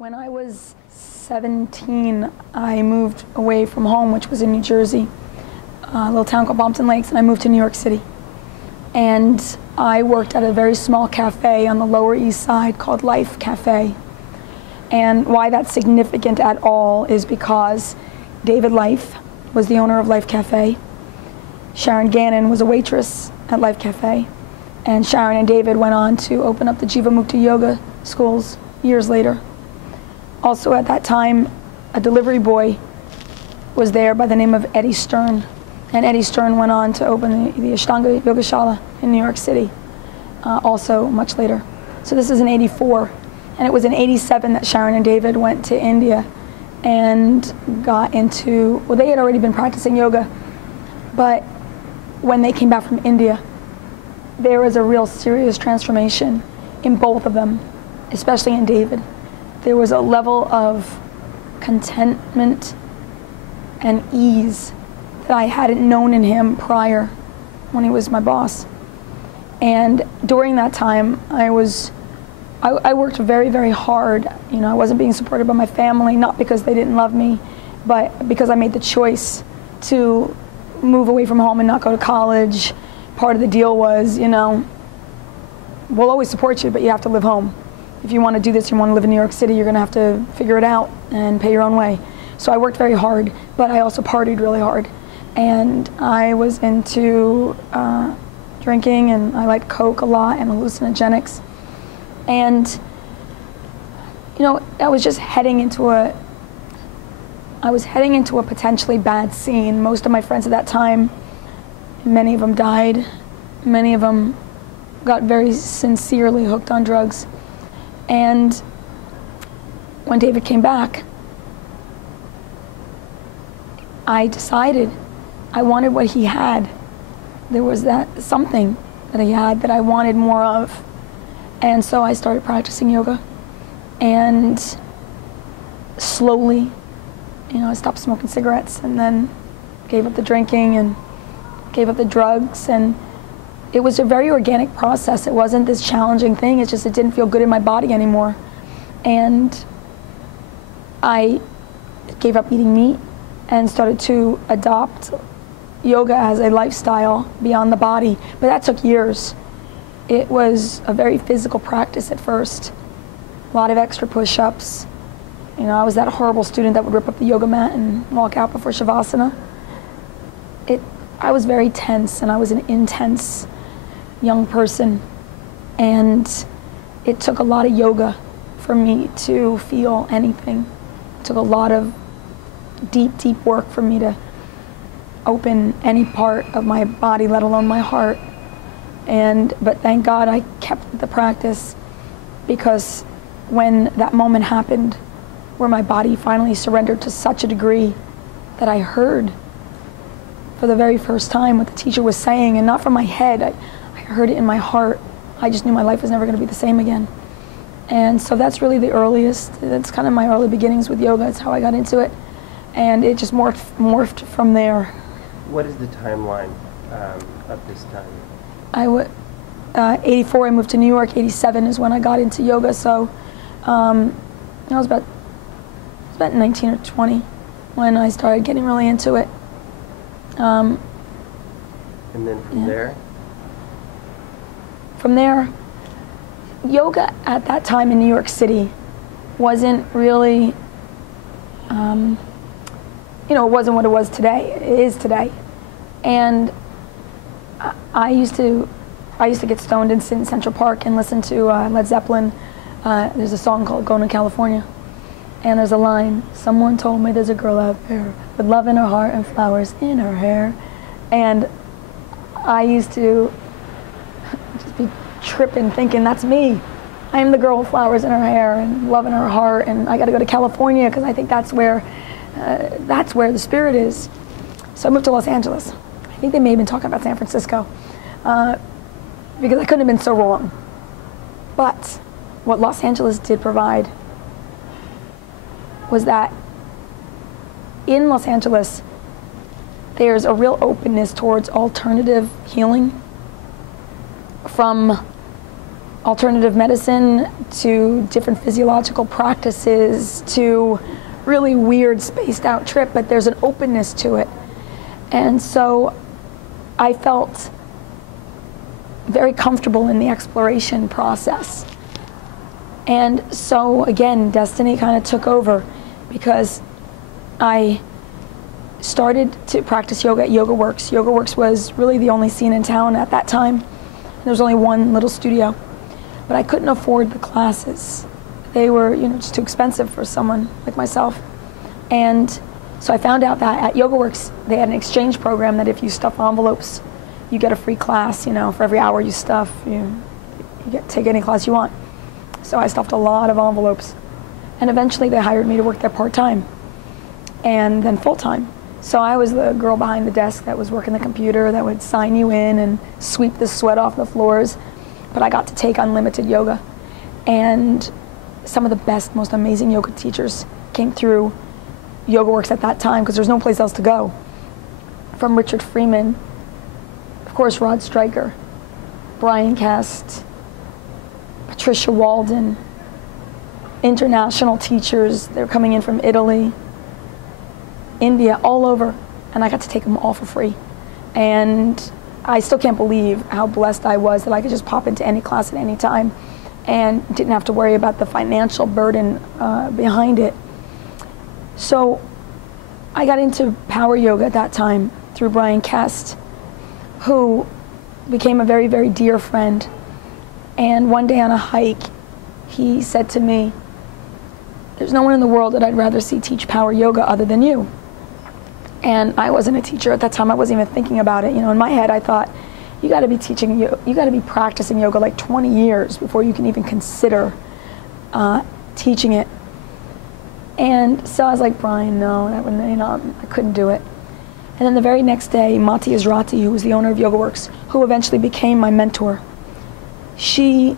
When I was 17, I moved away from home, which was in New Jersey, a little town called Bompton Lakes, and I moved to New York City. And I worked at a very small cafe on the Lower East Side called Life Cafe. And why that's significant at all is because David Life was the owner of Life Cafe. Sharon Gannon was a waitress at Life Cafe. And Sharon and David went on to open up the Jivamukti Yoga schools years later. Also at that time, a delivery boy was there by the name of Eddie Stern. And Eddie Stern went on to open the Ashtanga Yoga Shala in New York City, also much later. So this is in '84. And it was in '87 that Sharon and David went to India and got into, well, they had already been practicing yoga, but when they came back from India, there was a real serious transformation in both of them, especially in David. There was a level of contentment and ease that I hadn't known in him prior when he was my boss. And during that time, I worked very, very hard. You know, I wasn't being supported by my family, not because they didn't love me, but because I made the choice to move away from home and not go to college. Part of the deal was, you know, we'll always support you, but you have to live home. If you want to do this, you want to live in New York City, you're going to have to figure it out and pay your own way. So I worked very hard, but I also partied really hard. And I was into drinking, and I liked Coke a lot and hallucinogenics. And, you know, I was heading into a potentially bad scene. Most of my friends at that time, many of them died. Many of them got very sincerely hooked on drugs. And when David came back, I decided I wanted what he had. There was something that he had that I wanted more of. And so I started practicing yoga. And slowly, you know, I stopped smoking cigarettes and then gave up the drinking and gave up the drugs. And it was a very organic process. It wasn't this challenging thing. It's just it didn't feel good in my body anymore. And I gave up eating meat and started to adopt yoga as a lifestyle beyond the body. But that took years. It was a very physical practice at first. A lot of extra push-ups. You know, I was that horrible student that would rip up the yoga mat and walk out before Shavasana. I was very tense, and I was an intense young person, and it took a lot of yoga for me to feel anything. It took a lot of deep, deep work for me to open any part of my body, let alone my heart. But thank God I kept the practice, because when that moment happened where my body finally surrendered to such a degree that I heard for the very first time what the teacher was saying, and not from my head, I heard it in my heart. I just knew my life was never going to be the same again. And so that's really the earliest, that's kind of my early beginnings with yoga. That's how I got into it. And it just morphed from there. What is the timeline of this time? 84, I moved to New York. 87 is when I got into yoga. So I was about 19 or 20 when I started getting really into it. And then from there? From there, yoga at that time in New York City wasn't really, you know, it wasn't what it was today. It is today. And I used to get stoned and sit in Central Park and listen to Led Zeppelin. There's a song called Going to California. And there's a line, someone told me there's a girl out there with love in her heart and flowers in her hair. And I used to just be tripping, thinking, that's me. I am the girl with flowers in her hair and love in her heart, and I got to go to California because I think that's where the spirit is. So I moved to Los Angeles. I think they may have been talking about San Francisco because I couldn't have been so wrong. But what Los Angeles did provide was that in Los Angeles, there's a real openness towards alternative healing from alternative medicine to different physiological practices to really weird spaced out trip, but there's an openness to it. And so I felt very comfortable in the exploration process. And so again, destiny kind of took over, because I started to practice yoga at YogaWorks. YogaWorks was really the only scene in town at that time. There was only one little studio, but I couldn't afford the classes. They were, just too expensive for someone like myself. And so I found out that at YogaWorks, they had an exchange program that if you stuff envelopes, you get a free class, for every hour you stuff, you take any class you want. So I stuffed a lot of envelopes. And eventually they hired me to work there part-time and then full-time. So I was the girl behind the desk that was working the computer, that would sign you in and sweep the sweat off the floors. But I got to take unlimited yoga. And some of the best, most amazing yoga teachers came through YogaWorks at that time, because there was no place else to go. From Richard Freeman, of course, Rod Stryker, Brian Cast, Patricia Walden, international teachers. They were coming in from Italy, India, all over, and I got to take them all for free. And I still can't believe how blessed I was that I could just pop into any class at any time and didn't have to worry about the financial burden behind it. So I got into power yoga at that time through Brian Cast, who became a very, very dear friend. And one day on a hike, he said to me, "There's no one in the world that I'd rather see teach power yoga other than you." And I wasn't a teacher at that time. I wasn't even thinking about it. In my head, I thought, you got to be teaching, you got to be practicing yoga like 20 years before you can even consider teaching it. And so I was like, Brian, no, that wouldn't, I couldn't do it. And then the very next day, Mati Israti, who was the owner of YogaWorks, who eventually became my mentor, she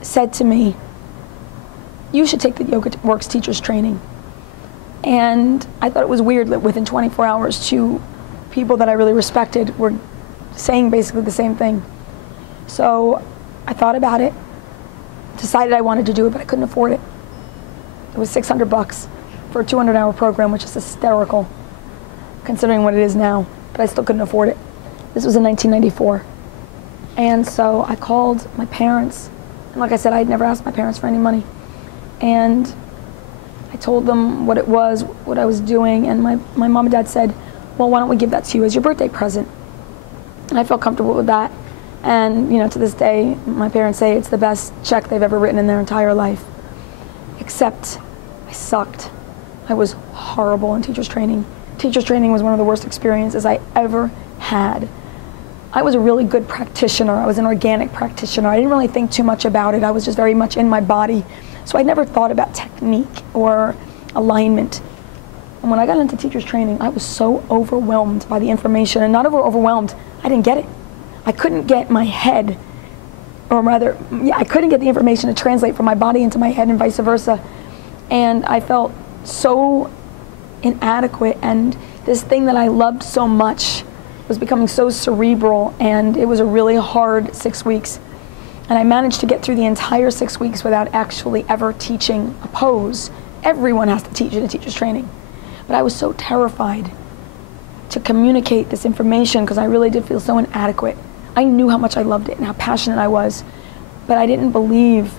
said to me, "You should take the YogaWorks teacher's training." And I thought it was weird that within 24 hours, two people that I really respected were saying basically the same thing. So I thought about it, decided I wanted to do it, but I couldn't afford it. It was $600 for a 200-hour program, which is hysterical considering what it is now, but I still couldn't afford it. This was in 1994. And so I called my parents, and like I said, I had never asked my parents for any money. And I told them what it was, what I was doing, and my mom and dad said, "Well, why don't we give that to you as your birthday present?" And I felt comfortable with that. And to this day, my parents say it's the best check they've ever written in their entire life. Except I sucked. I was horrible in teacher's training. Teacher's training was one of the worst experiences I ever had. I was a really good practitioner. I was an organic practitioner. I didn't really think too much about it. I was just very much in my body. So I never thought about technique or alignment. And when I got into teacher's training, I was so overwhelmed by the information, and not overwhelmed, I didn't get it. I couldn't get my head, or rather, I couldn't get the information to translate from my body into my head and vice versa. And I felt so inadequate, and this thing that I loved so much was becoming so cerebral, and it was a really hard 6 weeks. And I managed to get through the entire 6 weeks without actually ever teaching a pose. Everyone has to teach in a teacher's training. But I was so terrified to communicate this information because I really did feel so inadequate. I knew how much I loved it and how passionate I was, but I didn't believe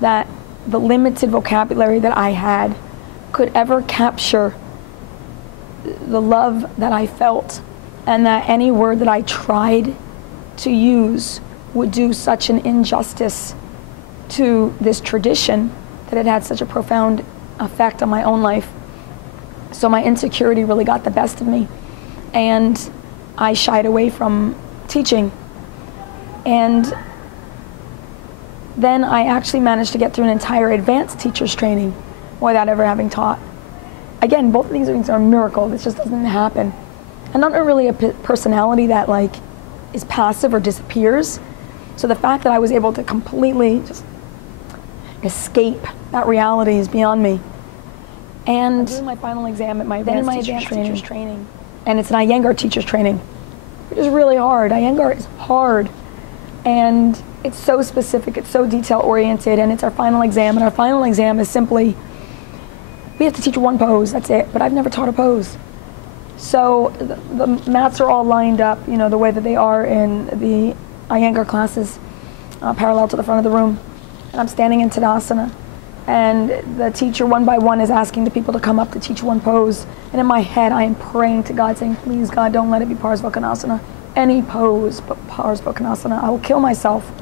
that the limited vocabulary that I had could ever capture the love that I felt, and that any word that I tried to use would do such an injustice to this tradition that it had such a profound effect on my own life. So my insecurity really got the best of me, and I shied away from teaching. And then I actually managed to get through an entire advanced teacher's training without ever having taught. Again, both of these things are a miracle. This just doesn't happen. I'm not really a personality that is passive or disappears. So the fact that I was able to completely just escape that reality is beyond me. And I'm doing my final exam at my advanced teacher's training. And it's an Iyengar teacher's training, which is really hard. Iyengar is hard. And it's so specific, it's so detail-oriented, and it's our final exam, and our final exam is simply, we have to teach one pose, that's it, but I've never taught a pose. So the mats are all lined up, you know, the way that they are in the Iyengar classes, parallel to the front of the room. And I'm standing in Tadasana, and the teacher one by one is asking the people to come up to teach one pose. And in my head, I am praying to God, saying, please God, don't let it be Parsvakonasana. Any pose but Parsvakonasana, I will kill myself.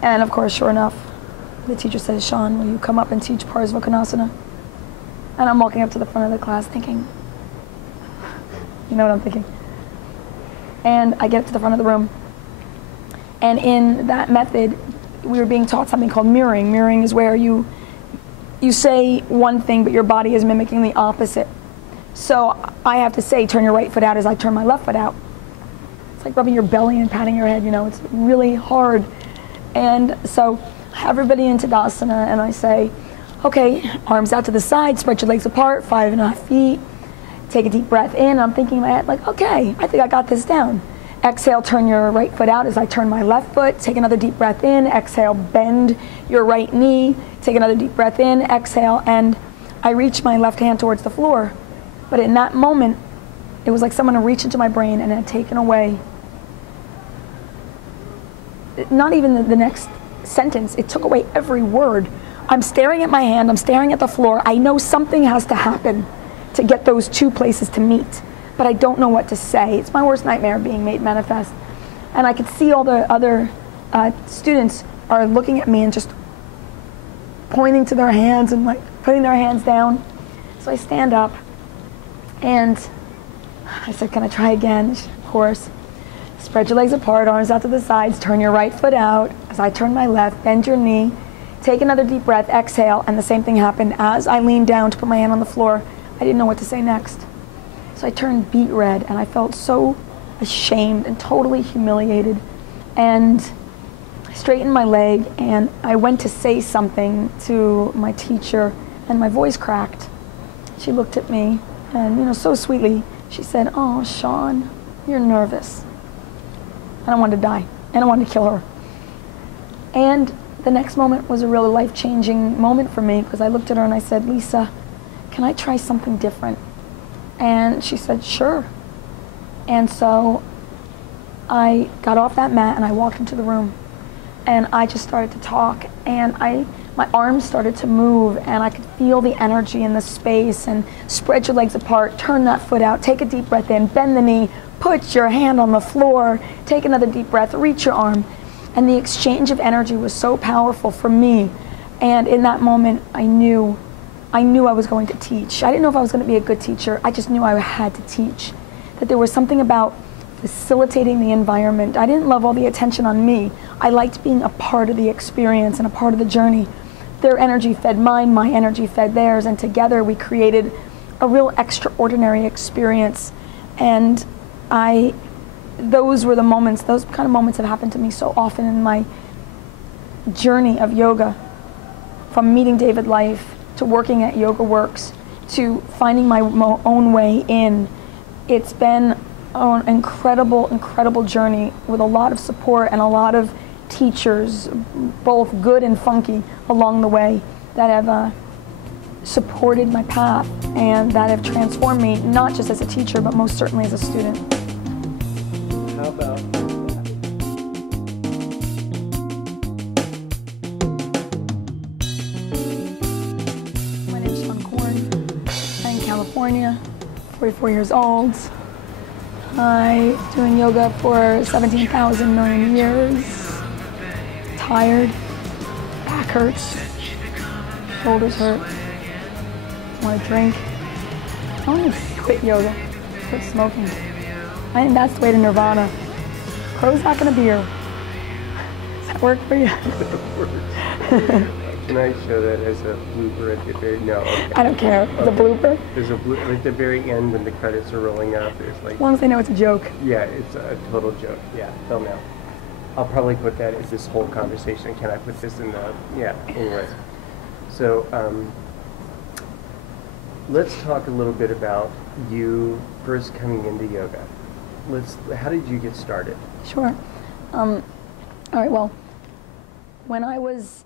And of course, sure enough, the teacher says, Sean, will you come up and teach Parsvakonasana? And I'm walking up to the front of the class thinking, you know what I'm thinking? And I get to the front of the room. And in that method, we were being taught something called mirroring. Mirroring is where you say one thing, but your body is mimicking the opposite. So I have to say, turn your right foot out as I turn my left foot out. It's like rubbing your belly and patting your head, you know, it's really hard. And so I have everybody in Tadasana, and I say, okay, arms out to the side, spread your legs apart, 5.5 feet. Take a deep breath in. I'm thinking in my head, like, okay, I think I got this down. Exhale, turn your right foot out as I turn my left foot. Take another deep breath in. Exhale, bend your right knee. Take another deep breath in. Exhale, and I reach my left hand towards the floor. But in that moment, it was like someone had reached into my brain and had taken away, not even the next sentence, it took away every word. I'm staring at my hand, I'm staring at the floor. I know something has to happen to get those two places to meet, but I don't know what to say. It's my worst nightmare, being made manifest. And I could see all the other students are looking at me and just pointing to their hands and like putting their hands down. So I stand up and I said, can I try again? Of course. Spread your legs apart, arms out to the sides, turn your right foot out. As I turn my left, bend your knee, take another deep breath, exhale, and the same thing happened. As I leaned down to put my hand on the floor, I didn't know what to say next. So I turned beet red, and I felt so ashamed and totally humiliated. And I straightened my leg, and I went to say something to my teacher, and my voice cracked. She looked at me, and you know, so sweetly, she said, oh, Sean, you're nervous. And I wanted to die, and I wanted to kill her. And the next moment was a really life-changing moment for me, because I looked at her and I said, Lisa, can I try something different? And she said, sure. And so I got off that mat and I walked into the room, and I just started to talk, and my arms started to move, and I could feel the energy in the space. And spread your legs apart, turn that foot out, take a deep breath in, bend the knee, put your hand on the floor, take another deep breath, reach your arm. And the exchange of energy was so powerful for me. And in that moment, I knew I was going to teach. I didn't know if I was going to be a good teacher. I just knew I had to teach. That there was something about facilitating the environment. I didn't love all the attention on me. I liked being a part of the experience and a part of the journey. Their energy fed mine, my energy fed theirs, and together we created a real extraordinary experience. And those were the moments, those kind of moments have happened to me so often in my journey of yoga, from meeting David Life, to working at Yoga Works, to finding my own way in. It's been an incredible, incredible journey with a lot of support and a lot of teachers, both good and funky, along the way, that have supported my path and that have transformed me, not just as a teacher, but most certainly as a student. How about My name is Sharon Corn. I'm in California, 44 years old. I've been doing yoga for 17,000 million years. Tired, back hurts, shoulders hurt, want to drink. I want to quit yoga, quit smoking. I think that's the way to nirvana. Prozac and a beer. Does that work for you? Can I show that as a blooper at the very, no. Okay. I don't care. It's a blooper. There's a blooper at the very end when the credits are rolling out. There's like, As long as they know it's a joke. yeah, it's a total joke. Yeah, they'll know. I'll probably put that as this whole conversation. Can I put this in the, yeah, anyways. So let's talk a little bit about you first coming into yoga. How did you get started? Sure. All right, well, when I was